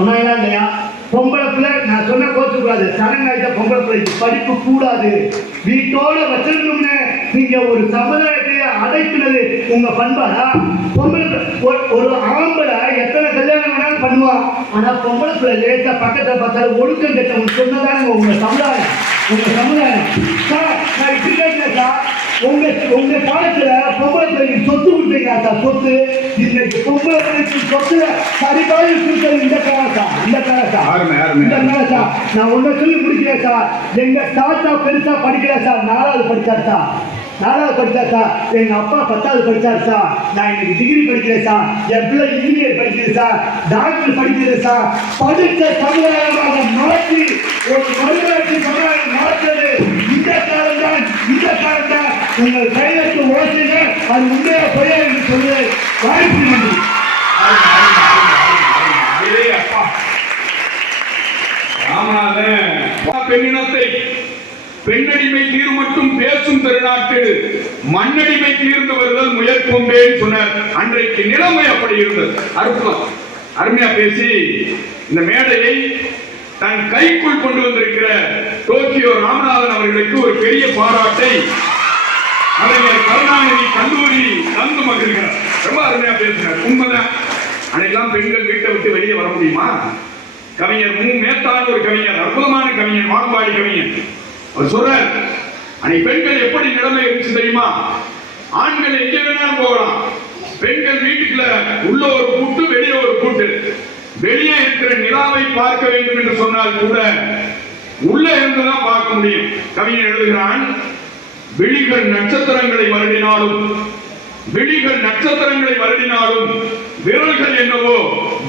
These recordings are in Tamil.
ம். சொன்னாங்களா இல்லையா? பொம்பளை பிள்ளை நான் சொன்ன கோச்சு கூடாது சடங்காயிட்ட பொம்பளை பிள்ளைக்கு படிப்பு கூடாது. வீட்டோட வச்சிருந்தோம்னு நீங்க ஒரு சமுதாயத்தை அடைக்கிறது உங்க பண்பாடா? பொம்பளை ஒரு- ஒரு ஆம்பளை எத்தனை கல்யாணம் வேணாலும் பண்ணுவான் ஆனா பொம்பளை பிள்ளை லேசா பக்கத்துல பார்த்தாலும் ஒழுக்கம் கெட்டவங்க சொன்னதாங்க உங்க சமுதாயம். உங்க சமுதாயம். சார் நான் இப்படி கேட்கிறேன் சார். உங்க உங்க காலத்துல பொம்பளை பிள்ளைக்கு சொத்து கொடுத்தீங்க சார்? சொத்து. இன்னைக்கு பொம்பளை பிள்ளைக்கு சொத்து சரிபாதி கொடுத்தது இந்த காலம் சார் இந்த காலம் சார் அருமை, இந்த காலம் சார் நான் ஒண்ணு சொல்லி முடிக்கிறேன் சார் எங்க தாத்தா பெருசா படிக்கல சார் நாலாவது படிச்சார் சார் நாலாவது படிச்சார் சார் எங்க அப்பா பத்தாவது படிச்சார் சார் நான் இன்னைக்கு டிகிரி படிக்கிறேன் சார் என் பிள்ளை இன்ஜினியர் படிக்கிறேன் சார் டாக்டர் படிக்கிறேன் சார் படித்த சமுதாயமாக மாற்றி ஒரு மறுமலர்ச்சி சமுதாயம் மாற்றது இந்த காலம் தான் இந்த காலம் தான் உங்கள் கையெழுத்து ஓட்டுங்க அது உண்மையா பொய்யா என்று சொல்லி வாய்ப்பு நன்றி அப்பா. பெண்ணினத்தை. பெண்ணடிமை தீர் மட்டும் பேசும் திருநாட்டு மண்ணடிமை தீர்ந்து வருதல் முயற்கொண்டேன் சொன்னார். அன்றைக்கு நிலைமை அப்படி இருந்தது. அற்புதம். அருமையா பேசி இந்த மேடையை தன் கைக்குள் கொண்டு வந்திருக்கிற டோக்கியோ ராமநாதன் அவர்களுக்கு ஒரு பெரிய பாராட்டை அறிஞர் கருணாநிதி கல்லூரி தந்து மகிழ்கிறார். ரொம்ப அருமையா பேசினார் உண்மைதான். அன்னைக்கெல்லாம் பெண்கள் வீட்டை விட்டு வெளியே வர முடியுமா? கவிஞர் மு. மேத்தான் ஒரு கவிஞர் அற்புதமான கவிஞர் வான்பாடி கவிஞர். அவர் சொல்றார் அன்னைக்கு பெண்கள் எப்படி நிலைமை இருந்துச்சு தெரியுமா? ஆண்கள் எங்க வேணாலும் போகலாம். பெண்கள் வீட்டுக்குள்ள உள்ள ஒரு கூட்டு வெளியே ஒரு கூட்டு. வெளியே இருக்கிற நிலாவை பார்க்க வேண்டும் என்று சொன்னால் கூட உள்ள இருந்துதான் பார்க்க முடியும். கவிஞர் எழுதுகிறான் விழிகள் நட்சத்திரங்களை வருடினாலும் விழிகள் நட்சத்திரங்களை வருடினாலும் விரல்கள் என்னவோ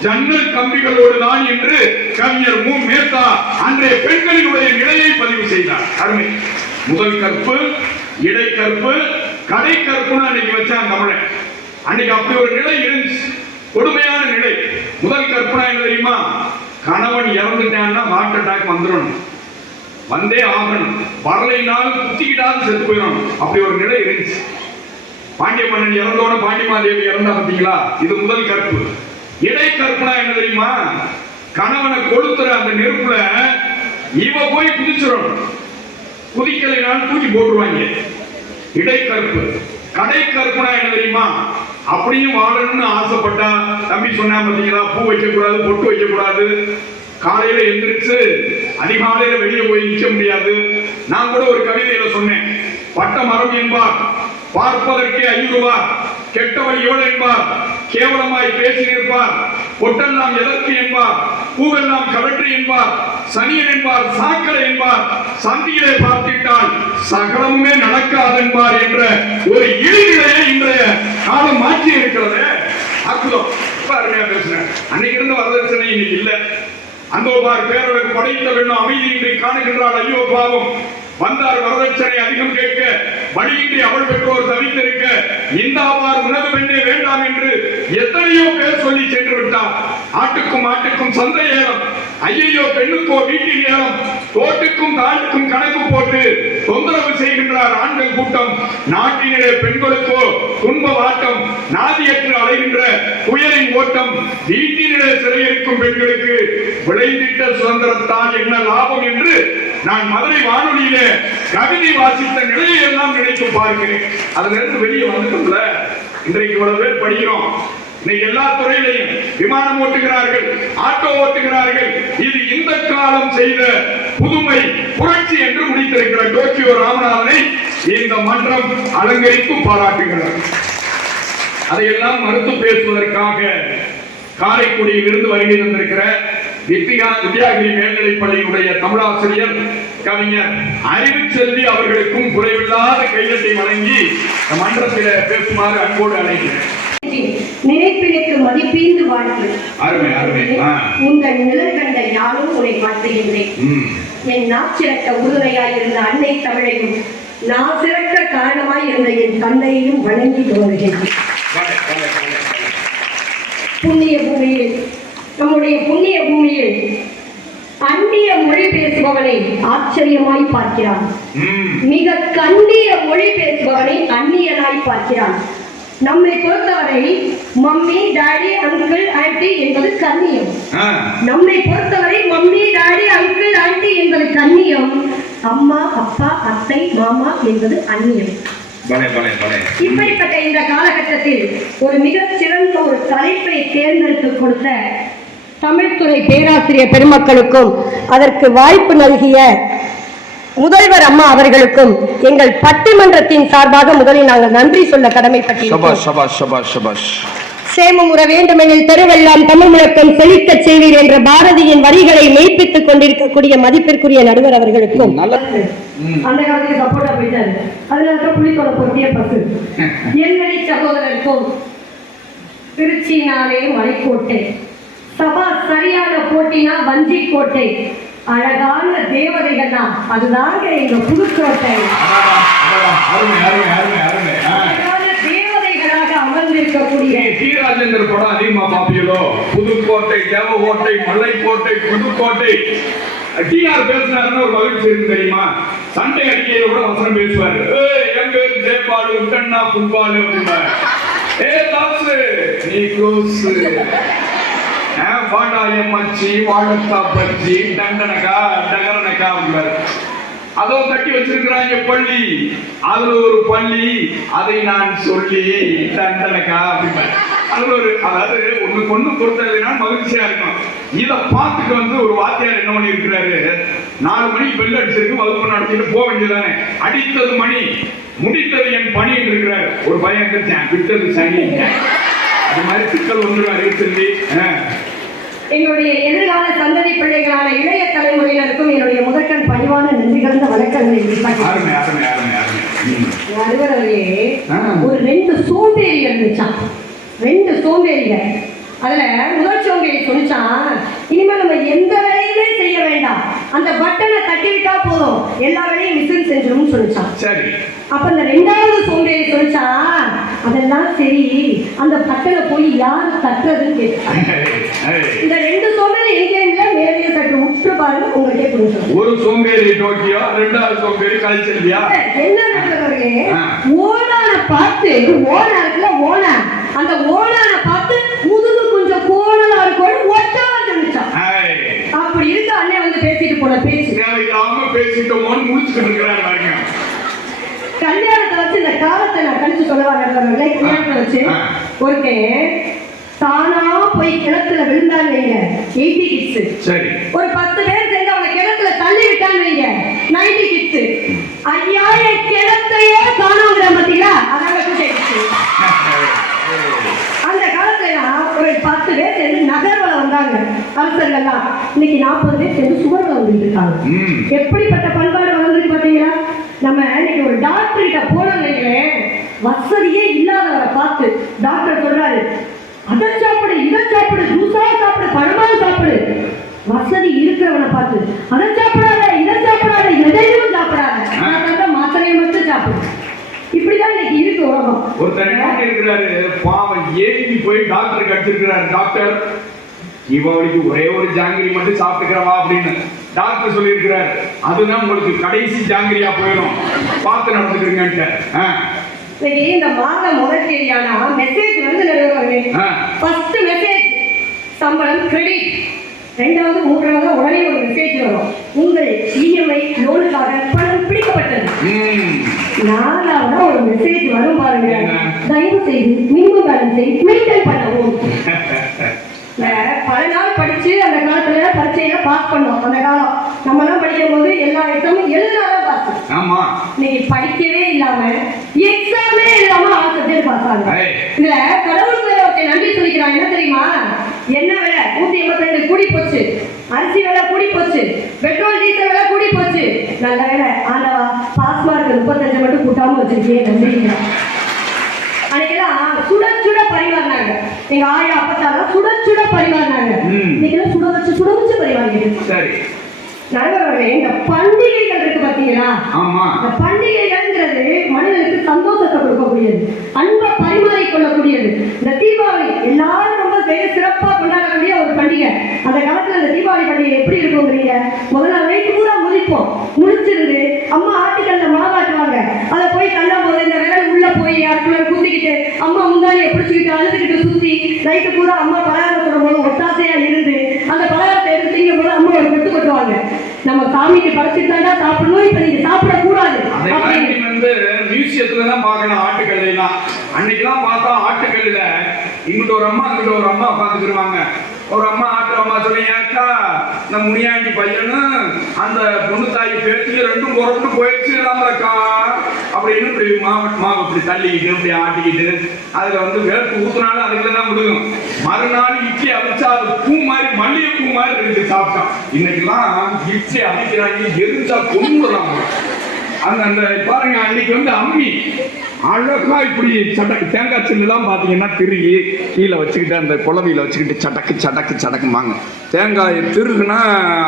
ஜன்னல் கம்பிகளோடு தான் என்று கவிஞர் மு. மேத்தா அன்றைய பெண்களினுடைய நிலையை பதிவு செய்தார். அருமை. முதல் கற்பு இடைக்கற்பு கடை கற்புன்னு அன்னைக்கு வச்சான் தமிழன் அன்னைக்கு அப்படி ஒரு நிலை இருந்துச்சு. கொடுமையான நிலை. முதல் கற்பனா என்ன தெரியுமா? கணவன் இறந்துட்டான்னா ஹார்ட் அட்டாக் வந்துடணும். வந்தே ஆகணும். வரலைனாலும் குத்திக்கிட்டாலும் செத்து போயிடும் அப்படி ஒரு நிலை இருந்துச்சு. பாண்டிய மன்னன் இறந்தோட பாண்டிமாதேவி இறந்தா பார்த்தீங்களா? இது முதல் கற்பு. இடை கற்பனா என்ன தெரியுமா? கணவனை கொளுத்துற அந்த நெருப்புல இவ போய் குதிச்சிடணும் குதிக்கலைனாலும் தூக்கி போட்டுருவாங்க. இடை கடை கற்பனா என்ன தெரியுமா? அப்படியும் வாழணும்னு ஆசைப்பட்டா தம்பி சொன்னா பார்த்தீங்களா? பூ வைக்கக்கூடாது பொட்டு வைக்கக்கூடாது. காலையில எந்திரிச்சு அதிகாலையில வெளியே போய் நிற்க முடியாது. நான் கூட ஒரு கவிதையில சொன்னேன். பட்ட மரம் என்பார் பார்ப்பதற்கே ஐயுறுவார் கெட்ட வழியோடு என்பார் கேவலமாய் பேசி நிற்பார் பொட்டெல்லாம் எதற்கு என்பார் பூவெல்லாம் கவற்றி என்பார் சனியன் என்பார் சாக்கடை என்பார் சந்தியிலே பார்த்திட்டால் சகலமுமே நடக்காது என்பார் என்ற ஒரு இழிநிலையை இன்றைய காலம் மாற்றி இருக்கிறது அற்புதம் அருமையா பேசுறேன் அன்னைக்கு இருந்த வரதட்சணை இன்னைக்கு இல்லை. அந்த பார் பேரழகு படைத்த பெண்ணும் அமைதியின்றி காணுகின்றாள் ஐயோ பாவம் வந்தார் வரதட்சணை அதிகம் கேட்க வழியின்றி அவள் பெற்றோர் தவித்திருக்க இந்தாவார் உனது பெண்ணே வேண்டாம் என்று எத்தனையோ பேர் சொல்லி சென்று விட்டார். ஆட்டுக்கும் ஆட்டுக்கும் சந்தை ஏலம் ஐயையோ பெண்ணுக்கோ வீட்டில் ஏலம் தோட்டுக்கும் தாட்டுக்கும் கணக்கு போட்டு தொந்தரவு செய்கின்றார் ஆண்கள் கூட்டம். நாட்டினிலே பெண்களுக்கோ துன்ப வாட்டம் நாதியற்று அலைகின்ற புயலின் ஓட்டம் வீட்டினிலே சிறையிருக்கும் பெண்களுக்கு விளைந்திட்ட சுதந்திரத்தால் என்ன லாபம் என்று நான் மதுரை வானொலியிலே கவிதை வாசித்த நிலையை எல்லாம் நினைத்து பார்க்கிறேன். அதுல இருந்து வெளியே வந்துட்டோம்ல? இன்றைக்கு இவ்வளவு பேர் படிக்கிறோம். இன்னைக்கு எல்லா துறையிலையும் விமானம் ஓட்டுகிறார்கள் ஆட்டோ ஓட்டுகிறார்கள். இது இந்த காலம் செய்த புதுமை புரட்சி என்று முடித்திருக்கிற டோக்கியோ ராமநாதனை இந்த மன்றம் அலங்கரித்து பாராட்டுகிறார் அதையெல்லாம் மறுத்து பேசுவதற்காக காரைக்குடியில் இருந்து வருகை தந்திருக்கிற வித்யா வித்யாகிரி மேல்நிலைப் பள்ளியினுடைய தமிழாசிரியர் கவிஞர் அறிவு செல்வி அவர்களுக்கும் குறைவில்லாத கையெழுத்தை வழங்கி மன்றத்தில் பேசுமாறு அன்போடு அழைக்கிறேன் நினைப்பினுக்கு மதிப்பீந்து வாழ்த்து அருமை அருமை. உங்கள் யாரும் உன்னை வாழ்த்துகின்றேன். என் நாச்சிறக்க உறுதுணையாய் இருந்த அன்னை தமிழையும் நான் சிறக்க காரணமாய் இருந்த என் தந்தையையும் வணங்கி வாங்க. புண்ணிய பூமியில் நம்முடைய புண்ணிய பூமியில் அந்நிய மொழி பேசுபவனை ஆச்சரியமாய் பார்க்கிறான். மிக கண்ணிய மொழி பேசுபவனை அந்நியனாய் பார்க்கிறான். நம்மை பொறுத்தவரை மம்மி டாடி அங்கிள் ஆன்ட்டி என்பது கண்ணியம். நம்மை பொறுத்தவரை மம்மி டாடி அங்கிள் ஆன்ட்டி என்பது கண்ணியம். அம்மா அப்பா அத்தை மாமா என்பது அந்நியம். இப்படிப்பட்ட இந்த காலகட்டத்தில் ஒரு மிகச் சிறந்த ஒரு தலைப்பை தேர்ந்தெடுத்து கொடுத்த தமிழ்துறை பேராசிரியர் பெருமக்களுக்கும் அதற்கு வாய்ப்பு நல்கிய முதல்வர் அம்மா அவர்களுக்கும் எங்கள் பட்டிமன்றத்தின் சார்பாக முதலில் நாங்கள் நன்றி சொல்ல கடமைப்பட்டிருக்கிறோம். சபாஷ் சேமமுற வேண்டுமெனில் தெருவெல்லாம் தமிழ் முழக்கம் செழிக்கச் செய்வீர் என்ற பாரதியின் வரிகளை மெய்ப்பித்துக் கொண்டிருக்கக்கூடிய மதிப்பிற்குரிய நடுவர் அவர்களுக்கும். அந்த காலத்துக்கு சப்போர்ட்டா போயிட்டாரு. அதனால புலிக்கொலை பொருத்திய பசு என்னடி சகோதரருக்கும் திருச்சினாலே மலைக்கோட்டை. சபா சரியான போட்டினா வஞ்சி கோட்டை. அழகான தேவதைகள்னா அதுதாங்க எங்க புதுக்கோட்டை. அடடா, அடடா, அருமை அருமை அருமை அருமை ஆ. அழகான தேவதைகளாக அமர்ந்திருக்கக்கூடிய நீ டி ராஜேந்தர் படம் அதிகமா பாப்பீங்களோ புதுக்கோட்டை தேவகோட்டை மல்லைக்கோட்டை புதுக்கோட்டை. டிஆர் பேசுனாருன்னு ஒரு மகிழ்ச்சி இருக்கு தெரியுமா? சண்டை அடிக்கையில கூட வசனம் பேசுவாரு. ஏய், எங்க பேரு ஜெயபாலு? விட்டண்ணா ஃபுட்பால் அப்படிம்பாரு ஏ தாசு நீ க்ளோஸ் வாடாய மச்சி வாழத்தா பச்சி டண்டனக்கா டகரனக்கா அப்படிம்பாரு அதோ கட்டி வச்சிருக்கிறாங்க பள்ளி. அதுல ஒரு பள்ளி. அதை நான் சொல்லி தண்டனக்கா அப்படிம்பாரு. அதுல ஒரு அதாவது ஒண்ணுக்கு ஒண்ணு பொறுத்தலைன்னா மகிழ்ச்சியா இருக்கும். இதை பார்த்துட்டு வந்து ஒரு வாத்தியார் என்ன பண்ணி இருக்கிறாரு நாலு மணிக்கு பெல் அடிச்சிருக்கு வகுப்பு நடத்திட்டு போக வேண்டியதானே அடித்தது மணி முடித்தது என் பணி இருக்கிறார். ஒரு பையன் விட்டது சனி. அது மாதிரி சிக்கல் ஒன்று அறிவிச்சிருந்தி எங்களுடைய எதிர்கால சந்ததி பிள்ளைகளான இளைய தலைமுறையினருக்கும் என்னுடைய முதற்கண் பணிவான நன்றி கலந்த. அலுவலரையே ஆ. ஒரு ரெண்டு சோம்பேறி இருந்துச்சான் ரெண்டு சோம்பேறிங்க. அதுல முதல் சோம்பேறி சொல்லிச்சான் இனிமே நம்ம எந்த வேலையுமே செய்ய வேண்டாம். அந்த பட்டனை தட்டி விட்டா போதும். எல்லா வேலையும் மிஷின் செஞ்சிடும்னு சொல்லிச்சான் சரி. அப்ப இந்த ரெண்டாவது சோம்பேறி சொல்லிச்சான் அதெல்லாம் சரி. அந்த பட்டனை போய் யார் தட்டுறதுன்னு கேட்டான் ஏய். இந்த ரெண்டு சோம்பேறி எங்கேயும் இல்லை மேலேயே சற்று உற்று பாருங்க உங்களுக்கே புரிஞ்சிடும் ஒரு சோம்பேறி டோக்கியோ ரெண்டாவது சோம்பேறி ஆ. ஓனான பார்த்து ஓனா இருக்குல்ல ஓனா அந்த ஓனான பார்த்து முதுகு கொஞ்சம் கோணலா இருக்கும் ஒட்டவா சொல்லிச்சான் ஏய், அப்படி இருக்க அண்ணன் வந்து பேசிட்டு போன பேச்சு தேவையில்லாம பேசிட்டோமோன்னு முடிச்சுட்டு இருக்கிறாரு பாருங்க. கல்யாணத்தை வச்சு இந்த காலத்தை நான் கழிச்சு சொல்லவா நடந்தவர்களே கல்யாணத்தை வச்சு. ஒருத்தன் தானா போய் கிணத்துல விழுந்தான்னு வைங்க எயிட்டி கிட்ஸ் சரி. ஒரு பத்து பேர் தள்ளி விட்டான்னு வைங்க நைன்டி கிட்ஸ் ஐயா என் கிணத்தையே காணோங்கிற அதாங்க கூட்டிட்டு அந்த காலத்துல ஒரு பத்து பேர் சேர்ந்து நகர்வல வந்தாங்க. அரசர்கள்லாம் இன்னைக்கு நாற்பது பேர் சேர்ந்து சுவர்ல வந்துட்டு இருக்காங்க. எப்படிப்பட்ட பண்பாடு வளர்ந்துருக்கு பாத்தீங்களா நம்ம இன்னைக்கு ஒரு டாக்டர் கிட்ட போனோம் வைங்களேன். வசதியே இல்லாதவரை பார்த்து டாக்டர் சொல்றாரு அதை சாப்பிடு இதை சாப்பிடு ஜூஸா சாப்பிடு பழமா சாப்பிடு. வசதி இருக்கிறவனை பார்த்து அதை சாப்பிடாத இதை சாப்பிடாத எதையும் சாப்பிடாத. தந்த மாத்திரையை மட்டும் சாப்பிடு. இப்படிதான் இன்னைக்கு இருக்கு உலகம். ஒருத்தர் என்ன இருக்கிறாரு பாவம் ஏங்கி போய் டாக்டர் கடிச்சிருக்கிறாரு. டாக்டர் தீபாவளிக்கு ஒரே ஒரு ஜாங்கிரி மட்டும் சாப்பிட்டுக்கிறவா அப்படின்னு டாக்டர் சொல்லியிருக்கிறார். அதுதான் உங்களுக்கு கடைசி ஜாங்கிரியா போயிடும் பார்த்து நடந்துக்கிறீங்கன்ட்டு இன்னைக்கு இந்த மாதம் முதல் தேதியானா மெசேஜ் வந்து ஆ. ஃபர்ஸ்ட் மெசேஜ் சம்பளம் கிரெடிட் ரெண்டாவது மூன்றாவது உடனே ஒரு மெசேஜ் வரும். உங்கள் இஎம்ஐ லோனுக்காக பணம் பிடிக்கப்பட்டது. நாலாவது ஒரு மெசேஜ் வரும் பாருங்க? தயவு செய்து மினிமம் பேலன்ஸை மெயின்டைன் பண்ணவும். பல நாள் படிச்சு அந்த காலத்துல பரீட்சையில பாஸ் பண்ணோம். அந்த காலம். நம்ம எல்லாம் படிக்கும் போது எல்லா எக்ஸாமும் எழுதினாதான் பாஸ் ஆமா. இன்னைக்கு படிக்கவே இல்லாம எக்ஸாமே இல்லாம சப்ஜெக்ட் பாஸ் ஆகுது. இதுல கடவுளுக்கு வேற ஒருத்தன் நன்றி சொல்லிக்கிறான் என்ன தெரியுமா? என்ன விலை? நூத்தி எண்பத்தி ரெண்டு கூடி போச்சு. அரிசி விலை கூடி போச்சு. பெட்ரோல் டீசல் விலை கூடி போச்சு. நல்ல வேலை ஆண்டவா பாஸ் மார்க் முப்பத்தஞ்சு மட்டும் கூட்டாம வச்சிருக்கேன் அன்னைக்கெல்லாம் சுட சுட பரிமாறினாங்க. எங்க ஆயா அப்பத்தாலாம் சுட சுட பரிமாறினாங்க. இன்னைக்கெல்லாம் சுட வச்சு சுட வச்சு பரிமாறிங்க சரி நடுவர்களே இந்த பண்டிகைகள் இருக்கு பாத்தீங்களா? ஆமா. இந்த பண்டிகைகள்ங்கிறது மனிதனுக்கு சந்தோஷத்தை கொடுக்கக்கூடியது அன்பை பரிமாறிக்கொள்ளக்கூடியது. இந்த தீபாவளி எல்லாரும் ரொம்ப வெகு சிறப்பா கொண்டாடக்கூடிய ஒரு பண்டிகை. அந்த காலத்துல இந்த தீபாவளி பண்டிகை எப்படி இருக்குங்கிறீங்க முதல்ல நாள் நைட்டு பூரா முழிப்போம். முழிச்சிருந்து அம்மா ஆட்டுக்கல்ல மாவாட்டுவாங்க அதை போய் தள்ளும் போது இந்த விரல் உள்ள போய் அதுக்குள்ள குத்திக்கிட்டு அம்மா உங்க நைட்டு பூரா அம்மா பலகாரம் சொல்லும் போது ஒத்தாசையா இருந்து ஒரு கொட்டு கொட்டுவாங்க நம்ம சாமிக்கு படைச்சிட்டு தாண்டா சாப்பிடணும் இப்ப நீங்க அப்படின்னு நீ வந்து மியூசியத்துல தான் பார்க்கணும் ஆட்டுக்கல்லாம் அன்னைக்கெல்லாம் பார்த்தா ஆட்டுக்கல்ல இங்கிட்ட ஒரு அம்மா அங்கிட்ட ஒரு அம்மா பார்த்துக்கிடுவாங்க ஒரு அம்மா ஆட்டு அம்மா சொன்னீங்க அக்கா இந்த முனியாண்டி பையனும் அந்த பொண்ணு தாய் பேச்சு ரெண்டும் புறப்பட்டு போயிடுச்சு இல்லாமக்கா அப்படின்னு இப்படி மாவட்ட மாவு இப்படி தள்ளிக்கிட்டு இப்படி ஆட்டிக்கிட்டு அதுல வந்து வேர்ப்பு ஊத்துனாலும் அதுக்குள்ள தான் முடியும் மறுநாள் இட்லி அவிச்சா அது பூ மாதிரி மல்லிகை பூ மாதிரி இருந்து சாப்பிட்டான். இன்னைக்கெல்லாம் இட்லி அவிக்கிறாங்க எரிஞ்சா கொண்டுறாங்க அந்த அந்த பாருங்க அன்னைக்கு வந்து அம்மி அழகா இப்படி சடக்கு தேங்காய் சில்லுலாம் பார்த்தீங்கன்னா திருகி கீழே வச்சுக்கிட்டு அந்த குழவையில வச்சுக்கிட்டு சடக்கு சடக்கு சடக்குமாங்க தேங்காய் திருகுனா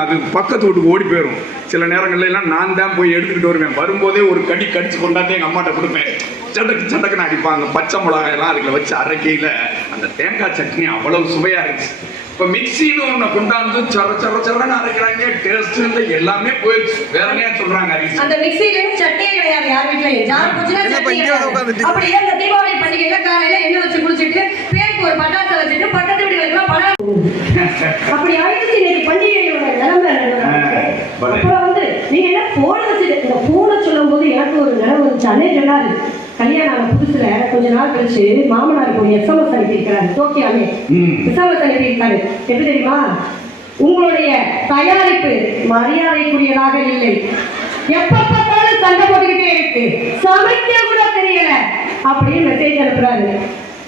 அது பக்கத்து வீட்டுக்கு ஓடி போயிடும் சில நேரங்கள்ல எல்லாம் நான் தான் போய் எடுத்துக்கிட்டு வருவேன். வரும்போதே ஒரு கடி கடிச்சு கொண்டாந்து எங்கள் அம்மாட்ட கொடுப்பேன். சடக்கு சடக்குன்னு அடிப்பாங்க. பச்சை மிளகாயெல்லாம் அதில் அதுல வச்சு அரைக்கையில அந்த தேங்காய் சட்னி அவ்வளவு சுவையாக இருந்துச்சு. இப்ப மிக்சின்னு ஒண்ணு கொண்டாந்து சர சர சரன்னு அரைக்கிறாங்க. டேஸ்ட் எல்லாமே போயிடுச்சு. வேற என்ன சொல்றாங்க அந்த மிக்ஸில சட்னியே கிடையாது யார் வீட்லயும். ஜார் போச்சுன்னா சட்னி கிடையாது. அப்படியே அந்த தீபாவளி பண்டிகையில காலையில எண்ணெய் வச்சு குளிச்சுட்டு பேருக்கு ஒரு பட்டாசு வச்சுட்டு பக்கத்து வீடுகளுக்கு பல அப்படி ஆயிடுச்சு இன்னைக்கு பண்டிகையோட நிலைமை. அப்புறம் வந்து நீங்க என்ன போன வச்சுட்டு இந்த போன சொல்லும் போது எனக்கு ஒரு நினைவு வந்துச்சு. அண்ணே சொன்னாரு கல்யாணம் ஆன புதுசுல கொஞ்ச நாள் கழிச்சு மாமனாருக்கு ஒரு எஸ்எம்எஸ் அனுப்பியிருக்கிறாரு டோக்கியோ அண்ணே. ம். எஸ்எம்எஸ் அனுப்பியிருக்காரு எப்படி தெரியுமா? உங்களுடைய தயாரிப்பு மரியாதைக்குரியதாக இல்லை. எப்ப பார்த்தாலும் சண்டை போட்டுக்கிட்டே இருக்கு. சமைக்க கூட தெரியல. அப்படின்னு மெசேஜ் அனுப்புறாரு.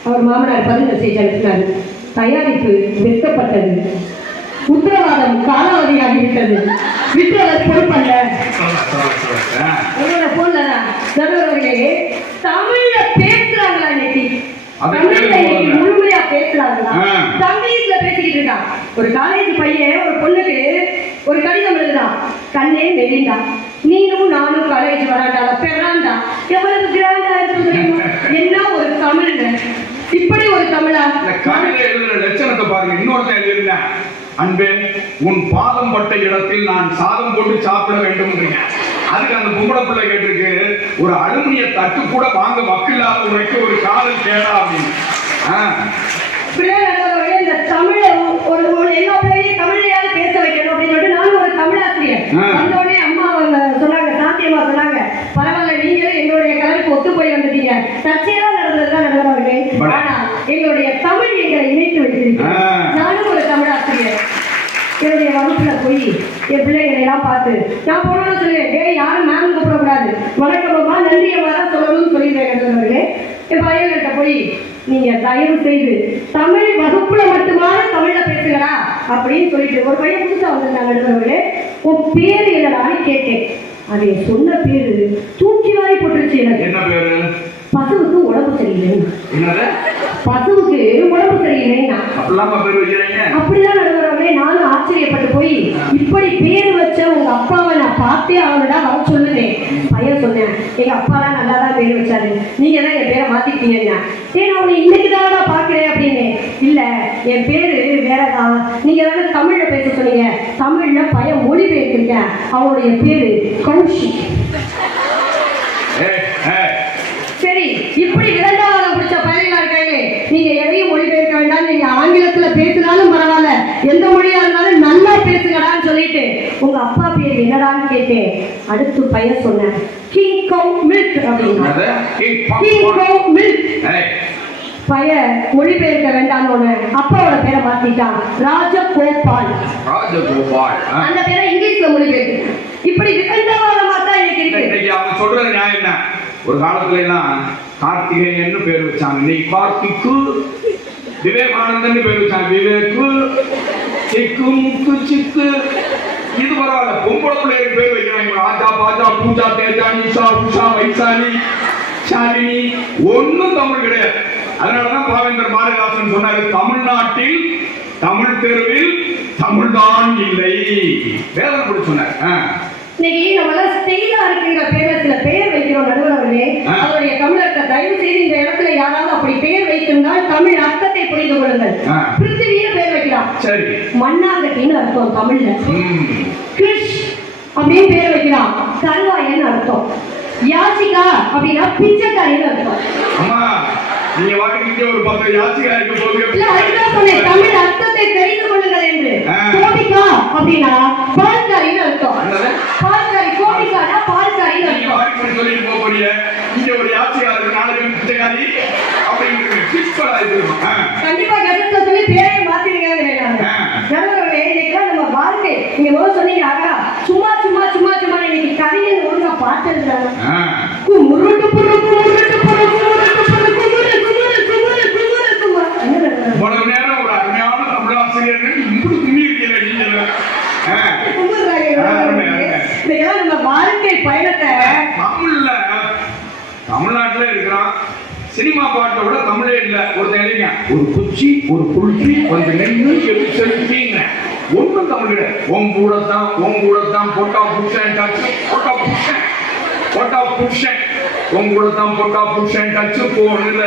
அவர் மாமனார் பதில் மெசேஜ் அனுப்புறாரு. தயாரிப்பு விற்கப்பட்டது. உத்தரவாதம் காலாவதியாகிவிட்டது. விற்றவர் பொறுப்பல்ல. ஆ. என்னோட போன்ல நடுவர்களே தமிழ்ல பேசுறாங்களா இன்னைக்கு தமிழ்ல இன்னைக்கு. முழுமையா பேசுறாங்களா. தங்கிலீஷ்ல பேசிக்கிட்டு இருக்கான் ஒரு காலேஜ் பையன் ஒரு பொண்ணுக்கு ஒரு கடிதம் எழுதுறான் கண்ணே மெலிண்டா நீனும் நானும் காலேஜ் வராண்டால பெறாண்டா எவ்வளவு கிராண்டா இருக்கு தெரியுமா? என்ன ஒரு தமிழ்ங்க இப்படி ஒரு தமிழா? கவிதை எழுதுற லட்சணத்தை பாருங்க. இன்னொருத்தன் எழுதியிருந்தேன் அன்பே உன் பாதம் பட்ட இடத்தில் நான் சாதம் போட்டு சாப்பிட வேண்டும்ன்றீங்க. அதுக்கு அந்த பொம்பளை பிள்ளை கேட்டிருக்கு ஒரு அலுமினிய தட்டு கூட வாங்க வக்கில்லாத உரைக்கு ஒரு காதல் கேடா அப்படின்னு. இந்த தமிழை ஒரு ஒரு எல்லா பிள்ளையும் தமிழையாவது பேச வைக்கணும் அப்படின்னு சொல்லிட்டு நானும் ஒரு தமிழாசிரியர். வந்தோடனே அம்மா அவங்க சொன்னாங்க சாத்தியமா சொன்னாங்க பரவாயில்ல நீங்களும் எங்களுடைய கலருக்கு ஒத்து போய் வந்துட்டீங்க. தற்செயலா நடந்ததுதான் நடுவர்களே பட்- ஆனா எங்களுடைய தமிழ் எங்களை இணைத்து வைத்திருக்கிறது ஆ. நானும் ஒரு தமிழாசிரியர் என்னுடைய வகுப்புல போய் என் பிள்ளைகளை எல்லாம் பார்த்து நான் போனோம்னு சொல்லுவேன் டே யாரும் மேம் கூப்பிடக்கூடாது. வணக்கம்மா நன்றி தான் சொல்லணும்னு சொல்லிடுவேன் நண்பர்களே என் பையன்கிட்ட போய் நீங்க தயவு செய்து தமிழ் வகுப்புல மட்டுமான தமிழ்ல பேசுங்களா அப்படின்னு சொல்லிட்டு ஒரு பையன் புதுசா வந்திருந்தாங்க நண்பர்களே உன் பேரு என்னடான்னு கேட்டேன். அதை சொன்ன பேரு. தூக்கி வாரி போட்டுருச்சு எனக்கு. என்ன பேரு? பசுவுக்கு உடம்பு சரியில்லை. பசுவுக்கு உடம்பு சரியில்லைன்னா அப்படிதான் நடுவரவே நானும் ஆச்சரியப்பட்டு போய் இப்படி பேர் வச்ச உங்க அப்பாவை நான் பார்த்தே அவனடா வர சொல்லுனேன் பையன் சொன்னேன் எங்க அப்பாலாம் நல்லா தான் பேர் வச்சாரு. நீங்க தான் என் பேரை மாத்திட்டீங்க ஏன் நான் உன்னை இன்னைக்கு தானடா பாக்குறேன் அப்படின்னு. இல்ல என் பேரு வேறதான் நீங்க தானே தமிழ்ல பேச சொன்னீங்க. தமிழ்ல பையன் மொழி பெயர்த்திருக்கேன் அவனுடைய பேரு கௌஷிக் இப்படி இரண்டாவது பிடிச்ச பயணிகளா இருக்காங்களே நீங்க எதையும் மொழிபெயர்க்க வேண்டாம். நீங்க ஆங்கிலத்துல பேசினாலும் பரவாயில்ல. எந்த மொழியா இருந்தாலும் நல்லா பேசுங்கடான்னு சொல்லிட்டு உங்க அப்பா பேர் என்னடான்னு கேட்டேன். அடுத்து பையன் சொன்னேன் கிங் கவ் மில்க் அப்படின்னா கிங் கவ் மில்க் பையன் மொழிபெயர்க்க வேண்டாம்னு அப்பாவோட பேரை மாத்திட்டான். ராஜகோபால். ராஜகோபால். அந்த பேரை இங்கிலீஷ்ல மொழிபெயர்த்து இப்படி விதண்டாவாதமா தான் இன்னைக்கு இருக்கு. இன்னைக்கு அவங்க சொல்றது நியாயம் என்ன ஒரு காலத்துல எல்லாம் கார்த்திகேயன்னு பேர் வச்சாங்க. இன்னைக்கு கார்த்திக்கு விவேகானந்தன் பேர் வச்சாங்க. விவேக்கு சிக்கு முக்கு சிக்கு இது பரவாயில்ல. பொம்பளை பிள்ளைகளுக்கு பேர் வைக்கிறாங்க. ராஜா பாஜா பூஜா தேஜா நிஷா உஷா வைசாலி ஷாலினி. ஒண்ணும் தமிழ் கிடையாது. அதனாலதான் பாவேந்தர் பாரதிதாசன் சொன்னாரு தமிழ்நாட்டில் தமிழ் தெருவில் தமிழ்தான் இல்லை. வேதனை சொன்னார். இன்னைக்கு நம்மள ஸ்டெயிலா இருக்குங்கிற பேர்ல சில பெயர் வைக்கிறோம் நடுவர்களே. அவருடைய தமிழர்த்த தயவு செய்து இந்த இடத்துல யாராவது அப்படி பெயர் வைத்திருந்தால் தமிழ் அர்த்தத்தை புரிந்து கொள்ளுங்கள். பெயர் வைக்கலாம் சரி. மண்ணாங்கட்டின்னு அர்த்தம் தமிழ்ல. கிருஷ் அப்படின்னு பேர் வைக்கலாம் கருவாயன்னு அர்த்தம். யாசிகா அப்படின்னா பிச்சைக்காரின்னு அர்த்தம். நீங்க வாட்டுக்கு இங்க ஒரு பத்து யாத்திகா இருக்க போது இல்ல அதுதான் சொன்னேன். தமிழ் அர்த்தத்தை தெரிந்து கொள்ளுங்கள் என்று. கோபிகா அப்படின்னா பால்காரின்னு அர்த்தம். என்னது? பால்காரி கோபிகானா பால்காரின்னு நீங்க அர்த்தம். பண்ணி சொல்லிட்டு போக போறீங்க. இங்க ஒரு யாத்திகா இருக்கு நாளைக்கு பிச்சைக்காரி ஃபிக்ஸ் பண்ணாது கண்டிப்பா கருத்தை சொல்லி பேரை இன்னைக்கு நம்ம வாழ்க்கை நீங்க முதல்ல சொன்னீங்க ஆகா சும்மா சும்மா சும்மா சும்மா இன்னைக்கு கவிதை ஒழுங்கா பாட்டு எழுதுறாங்க குமுருட்டு புரு குமுருட்டு புரு குமுருட்டு புரு குமுரு குமுரு குமுரு குமுரு குமுரு என்ன எழுதுறாங்க? இவ்வளவு நேரம் ஒரு அருமையான தமிழாசிரியர் இப்படி கும்மி இருக்கீங்க நீங்க ஆ. குமுறுறாங்க ஆ, அருமை, நடுவர்களே. அருமை. இன்னைக்கெல்லாம் நம்ம வாழ்க்கை பயணத்தை தமிழ்ல தமிழ்நாட்டுல இருக்கிறான் சினிமா பாட்டை விட தமிழே இல்ல. ஒருத்தன் எழுதிங்க ஒரு குச்சி ஒரு குல்பி கொஞ்சம் நெல்லு எது செலுத்திங்க ஒண்ணும் தமிழ் கிடையாது. உன் கூட தான் உன் கூட தான் பொட்டா புருஷன் டச்சு பொட்டா புருஷன். பொட்டா புருஷன். உன் கூட தான் பொட்டா புருஷன் டச்சு போகணும்ல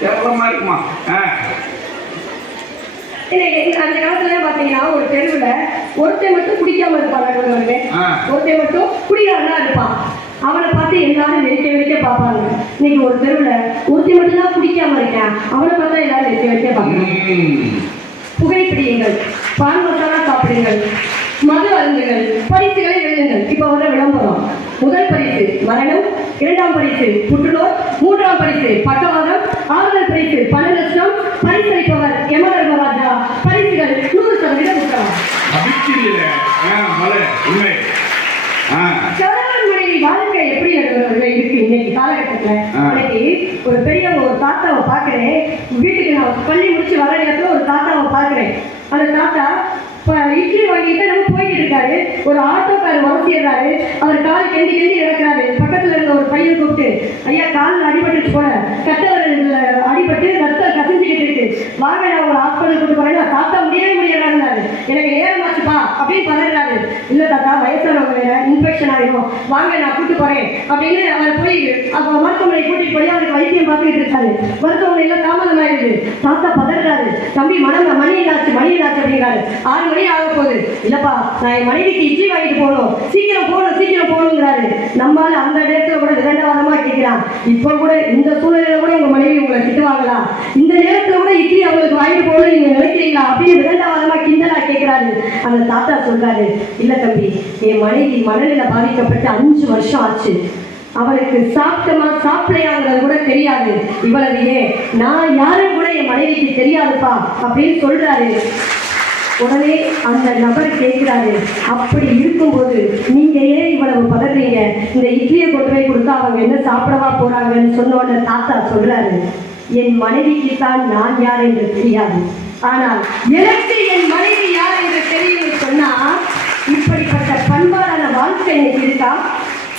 கேவலமா இருக்குமா? அந்த காலத்துல பாத்தீங்கன்னா ஒரு தெருவுல ஒருத்தன் மட்டும் குடிக்காம ஆ. ஒருத்தன் மட்டும் பார்த்து எல்லாரும் வெறிக்க வெறிக்க பார்ப்பாங்க. இன்னைக்கு ஒரு தெருவுல ஒருத்தன் மட்டும் தான் குடிக்காம இருக்கான். அவனை பார்த்தா எல்லாரும் வெறிக்க வெறிக்க பார்ப்பாங்க. புகைப்பிடியுங்கள் பான் மசாலா சாப்பிடுங்கள் மது அருந்துங்கள் பரிசுகளை வெல்லுங்கள் இப்ப வர விளம்பரம். முதல் பரிசு மரணம் இரண்டாம் பரிசு புற்றுநோய் மூன்றாம் பரிசு பக்கவாதம் ஆறுதல் பரிசு பல லட்சம் பரிசளிப்பவர் யம தர்மராஜா பரிசுகள் நூறு சதவீதம் உத்தரவாதம் அபிச்சிரியில ஆ மலை உண்மை ஆ கணவன் மனைவி வாழ்க்கை எப்படி நடுவர்களே இருக்கு இன்னைக்கு காலகட்டத்துல. இன்னைக்கு ஒரு பெரியவங்க ஒரு தாத்தாவை பார்க்கிறேன் வீட்டுக்கு நான் பள்ளி முடிச்சு வர நேரத்துல ஒரு தாத்தாவை பார்க்கிறேன் அந்த தாத்தா இப்ப இட்லி வாங்கிட்டு இருக்காரு ஒரு ஆட்டோக்காரர் உரசிடுறாரு அவர் கால் கெண்டி கெண்டி இறக்குறாரு. பக்கத்துல இருந்த ஒரு பையன் கூப்பிட்டு ஐயா காலில் அடிபட்டுச்சு போல. கட்டவர் அடிபட்டு ரத்தம் கசிஞ்சுக்கிட்டு இருக்கு. வாங்க நான் ஒரு ஹாஸ்பிட்டல் கூட்டு போறேன். தாத்தா முடியவே முடியறாரு எனக்கு நேரமாச்சுப்பா அப்படின்னு பதறாரு. இல்ல தாத்தா வயசானவங்க வேற. இன்ஃபெக்ஷன் ஆயிடும் வாங்க நான் கூட்டு போறேன். அப்படின்னு அவர் போய் அப்போ மருத்துவமனை கூட்டிட்டு போய் அவருக்கு வைத்தியம் பார்த்துக்கிட்டு இருக்காரு. மருத்துவமனை எல்லாம் தாமதம் ஆயிடுது தாத்தா பதறாரு. தம்பி மனம் மணி என்னாச்சு மணி என்னாச்சு அப்படிங்கிறாரு. ஆறு மணி ஆக போகுது. இல்லப்பா நான் என் மனைவிக்கு இட்லி வாங்கிட்டு போகணும். சீக்கிரம் போகணும் சீக்கிரம் போகணுங்கிறாரு நம்மால அந்த நேரத்துல கூட விதண்டவாதமா கேட்கிறான் இப்போ கூட இந்த சூழ்நிலையில கூட உங்க மனைவி உங்களை திட்டுவாங்களா? இந்த நேரத்துல கூட இட்லி அவங்களுக்கு வாங்கிட்டு போகணும் நீங்க நினைக்கிறீங்களா? அப்படின்னு விதண்டவாதமா கிண்டலா கேட்கிறாரு அந்த தாத்தா சொல்றாரு இல்ல தம்பி என் மனைவி மனநிலை பாதிக்கப்பட்டு அஞ்சு வருஷம் ஆச்சு. அவளுக்கு சாப்பிட்டமா சாப்பிடையாங்கிறது கூட தெரியாது. இவ்வளவு ஏன்? நான் யாரும் கூட என் மனைவிக்கு தெரியாதுப்பா. அப்படின்னு சொல்றாரு. உடனே அந்த நபர் கேட்கிறாரு அப்படி இருக்கும்போது நீங்க ஏன் இவ்வளவு பதறீங்க? இந்த இட்லியை கொண்டு போய் கொடுத்தா அவங்க என்ன சாப்பிடவா போறாங்கன்னு சொன்ன உடனே தாத்தா சொல்றாரு என் மனைவிக்கு தான் நான் யார் என்று தெரியாது. ஆனால் எனக்கு என் மனைவி யார் என்று தெரியும் சொன்னா இப்படிப்பட்ட பண்பாடான வாழ்க்கை எனக்கு இருக்கா?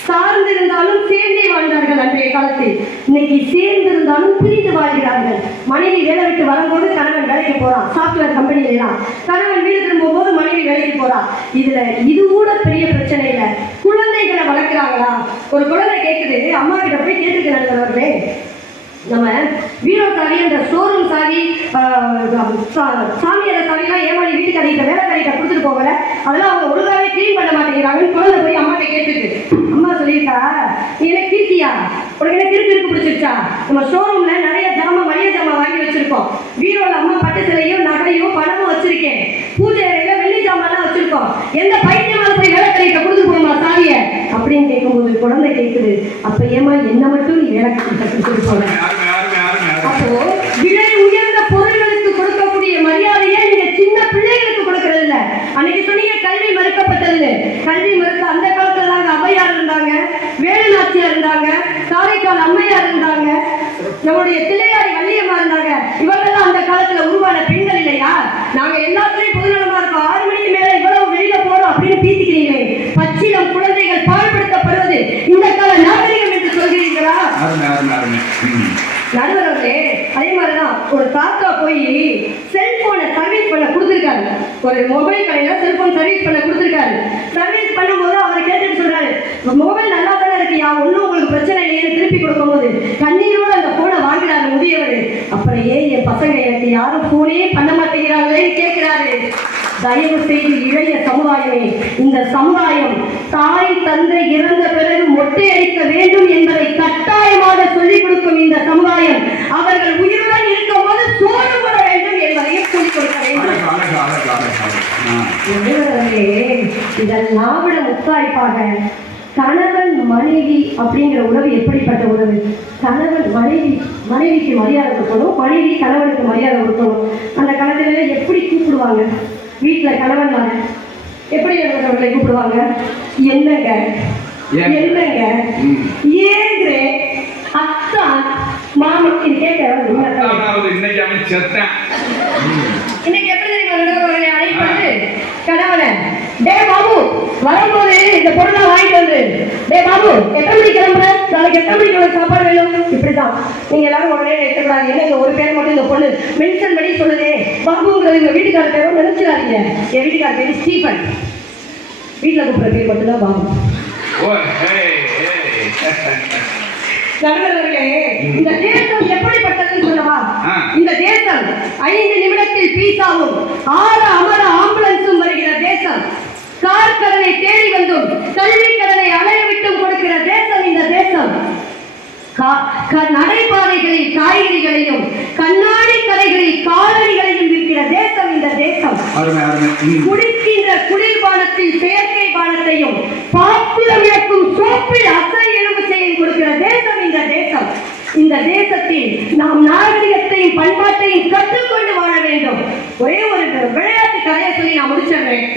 சார்ந்திருந்தாலும் சேர்ந்தே வாழ்ந்தார்கள் அன்றைய காலத்தில். இன்னைக்கு சேர்ந்திருந்தாலும் பிரிந்து வாழ்கிறார்கள். மனைவி வேலை விட்டு வரும்போது கணவன் வேலைக்கு போறான். சாப்ட்வேர் கம்பெனில எல்லாம். கணவன் வீடு திரும்பும் போது மனைவி வேலைக்கு போறான் இதுல இது கூட பெரிய பிரச்சனை இல்லை. குழந்தைகளை வளர்க்குறாங்களா? ஒரு குழந்தை கேட்குது அம்மா கிட்ட போய் கேட்டுக்கிறாங்க நடக்கிறவர்களே நம்ம வீரோ சாவி அந்த ஷோரூம் சாவி ஆஹ், சா- சாமியார வீட்டுக்கு ஏமாளி வேலை வேலைக்காரிகிட்ட கொடுத்துட்டு போகல. அதெல்லாம் அவங்க ஒழுங்காவே க்ளீன் பண்ண மாட்டேங்கிறாங்கன்னு குழந்தை போய் அம்மாட்ட கேட்டுருக்கு அம்மா சொல்லியிருக்கா நீ என்ன கிறுக்கியா? உனக்கு என்ன கிறுக்கு இருக்கு பிடிச்சிருச்சா? நம்ம ஷோரூம்ல நிறைய ஜாமான் மளிகை ஜாமான் வாங்கி வச்சிருக்கோம். வீரோல அம்மா பட்டு சிலையும் நகையும் பணமும் வச்சிருக்கேன். பூஜை அறையில வெள்ளி ஜாமான் வச்சிருக்கோம். எந்த பைத்தியமான போய் வேலை கொடுத்து குழந்தை கேட்குது அப்ப ஏமா என்ன மட்டும் நீ போன யாருமே யாருமே அப்போ விலை உயர்ந்த பொருள்களுக்கு கொடுக்கக்கூடிய மரியாதையை நீங்க சின்ன பிள்ளைகளுக்கு கொடுக்கறது இல்ல அன்னைக்கு சொன்னீங்க கல்வி மறுக்கப்பட்டதுன்னு. கல்வி மறுத்த அந்த காலத்துல தாங்க ஔவையார் இருந்தாங்க வேலுநாச்சியார் இருந்தாங்க காரைக்கால் அம்மையார் இருந்தாங்க நம்முடைய தில்லையாடி வள்ளியம்மா இருந்தாங்க. இவங்கெல்லாம் அந்த காலத்துல உருவான பெண்கள் இல்லையா? நாங்க எல்லாத்துலயும் பொதுநலமா இருக்கோம் ஆறு மணிக்கு மேல இவ்வளவு வெளியில போறோம் அப்படின்னு பீத்திக்கிறீங்களே பச்சிலம் குழந்தைகள் பாழ்படுத்தப்படுவது இந்த கால நாகரிகம் என்று சொல்கிறீர்களா யாருமே யாருமே யாருமே ம். அதே மாதிரிதான் ஒரு தாத்தா போய் செல்போனை சர்வீஸ் பண்ண கொடுத்துருக்காரு. ஒரு மொபைல் கடையில செல்போன் சர்வீஸ் பண்ண கொடுத்துருக்காரு. சர்வீஸ் பண்ணும்போது அவர் கேட்டுட்டு சொல்றாரு மொபைல் நல்லா தானே இருக்கியா ஒன்றும் உங்களுக்கு பிரச்சனை இல்லையே திருப்பி கொடுக்கும்போது கண்ணீரோட அந்த போனை முதியவர் அப்புறம் ஏன் என் பசங்க எனக்கு யாரும் போனே பண்ண மாட்டேங்கிறாங்களேன்னு கேட்கிறாரு. தயவு செய்து இளைய சமுதாயமே இந்த சமுதாயம் தாய் தந்தை இறந்த பிறகு மொட்டையடிக்க வேண்டும் என்பதை கட்டாயமாக சொல்லிக் கொடுக்கும் இந்த சமுதாயம். அவர்கள் உயிருடன் இருக்கும் போது சோறு போட வேண்டும் என்பதையும் சொல்லிக் கொடுக்க வேண்டும். இதெல்லாம் விட முத்தாய்ப்பாக கணவன் மனைவி அப்படிங்கிற உறவு எப்படிப்பட்ட உறவு? கணவன் மனைவி மனைவிக்கு மரியாதை கொடுக்கணும் மனைவி கணவனுக்கு மரியாதை கொடுக்கணும். அந்த காலத்துல எப்படி கூப்பிடுவாங்க? வீட்டுல கணவன் எப்படி அவர்களை கூப்பிடுவாங்க? என்னங்க? என்னங்க. ஏங்கிறே. அத்தான் மாமன் இது கேட்க இன்னைக்கு அவன் செத்தேன். இன்னைக்கு எப்படி தெரியுமா அழைப்பது கணவனை. டே பாபு வரும்போது இந்த பொருளை வாங்கிட்டு வந்து டே பாபு எத்தனை மணிக்கு கிளம்புற? நாளைக்கு எத்தனை மணிக்கு உனக்கு சாப்பாடு வேணும்? இப்படிதான் நீங்க எல்லாரும் உடனே எடுத்துக்கூடாது ஏன்னா இந்த ஒரு பேர் மட்டும் இந்த பொண்ணு மென்ஷன் பண்ணி சொல்லுதே. பாபுங்கிறது எங்க வீட்டுக்கார பேரும் நினைச்சிடாதீங்க. என் வீட்டுக்கார பேரு ஸ்டீஃபன் வீட்டுல கூப்பிடுற பேர் மட்டும்தான் பாபு. நடுவர்களே இந்த தேசம் எப்படிப்பட்டதுன்னு சொல்லவா. இந்த தேசம் ஐந்து நிமிடத்தில் பீஸாவும் ஆறு அமர ஆம்புலன்ஸும் சார் கடனை தேடி வந்தும் கல்வி கடனை அலையவிட்டும் கொடுக்கிற தேசம் இந்த தேசம். நடைபாதைகளில் காய்கறிகளையும் கண்ணாடி கடைகளில் காலணிகளையும் விற்கிற தேசம் இந்த தேசம். குடிக்கின்ற குளிர்பானத்தில் செயற்கை பானத்தையும் பாப்புரம் இழக்கும் சோப்பில் எலும்பு செய்யும் கொடுக்கிற தேசம் இந்த தேசம். இந்த தேசத்தில் நாம் நாகரிகத்தையும் பண்பாட்டையும் கற்றுக்கொண்டு வாழ வேண்டும். ஒரே ஒரு விளையாட்டு கதையை சொல்லி நான் முடிச்சிடுறேன்.